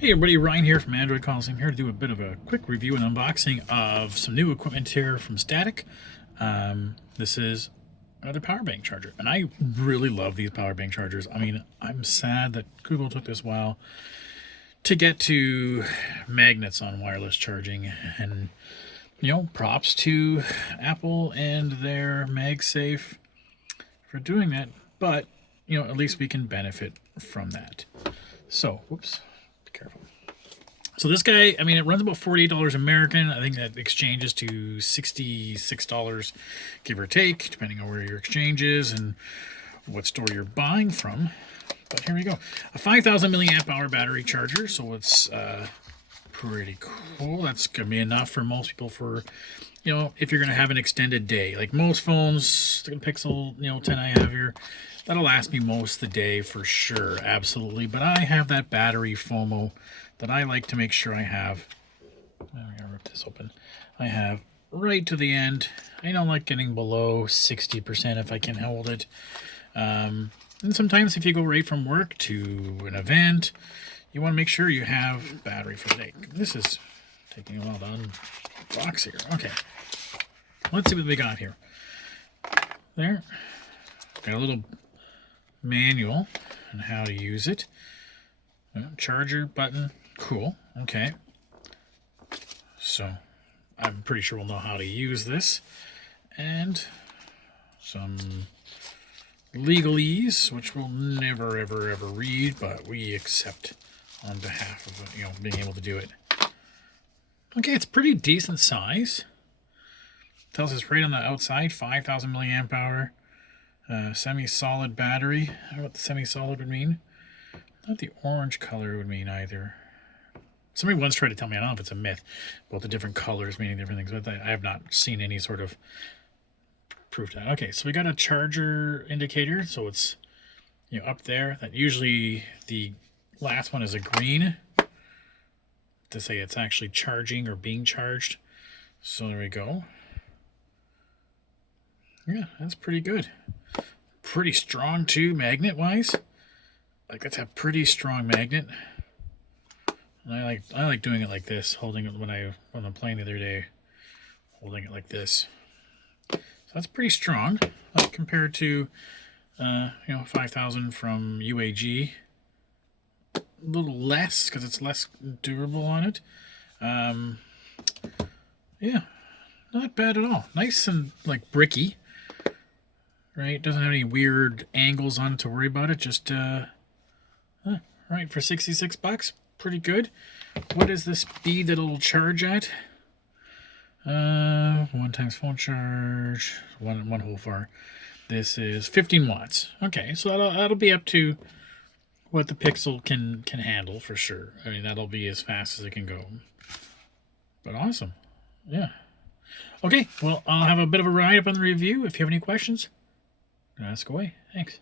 Hey everybody, Ryan here from Android Calls. I'm here to do a bit of a quick review and unboxing of some new equipment here from Statik. This is another power bank charger, and I really love these power bank chargers. I mean, I'm sad that Google took this while to get to magnets on wireless charging, and props to Apple and their MagSafe for doing that, but at least we can benefit from that. So, whoops. Careful. So this guy, I mean, it runs about $48 American. I think that exchanges to $66, give or take, depending on where your exchange is and what store you're buying from. But here we go. A 5,000 milliamp hour battery charger, so it's pretty cool. That's going to be enough for most people for, if you're going to have an extended day. Like most phones, the Pixel, 10 I have here, that'll last me most of the day for sure, absolutely. But I have that battery FOMO that I like to make sure I have. I'm going to rip this open. I have right to the end. I don't like getting below 60% if I can hold it. And sometimes if you go right from work to an event, you want to make sure you have battery for the day. This is taking a while to unbox here. Okay, let's see what we got here. There, got a little manual on how to use it. Charger button, cool. Okay, so I'm pretty sure we'll know how to use this, and some legalese, which we'll never ever read, but we accept on behalf of being able to do it. Okay, it's pretty decent size. Tells us right on the outside, 5,000 milliamp hour, semi-solid battery. I don't know what the semi-solid would mean. Not the orange color would mean either. Somebody once tried to tell me, I don't know if it's a myth, about the different colors meaning different things, but I have not seen any sort of proof to that. Okay, so we got a charger indicator, so it's up there. That usually the last one is a green to say it's actually charging or being charged. So there we go. Yeah, that's pretty good. Pretty strong too, magnet wise. Like, that's a pretty strong magnet. And I like doing it like this, holding it when I'm playing the other day, holding it like this. So that's pretty strong, compared to 5,000 from UAG. A little less because it's less durable on it. Yeah, not bad at all. Nice and like bricky, right? Doesn't have any weird angles on it to worry about it. Just right, for $66, pretty good. What is the speed that it'll charge at? 1 times phone charge, one whole far. This is 15 watts. Okay, so that'll be up to what the Pixel can handle for sure. I mean, that'll be as fast as it can go. But awesome. Yeah. Okay, well, I'll have a bit of a write-up on the review. If you have any questions, ask away. Thanks.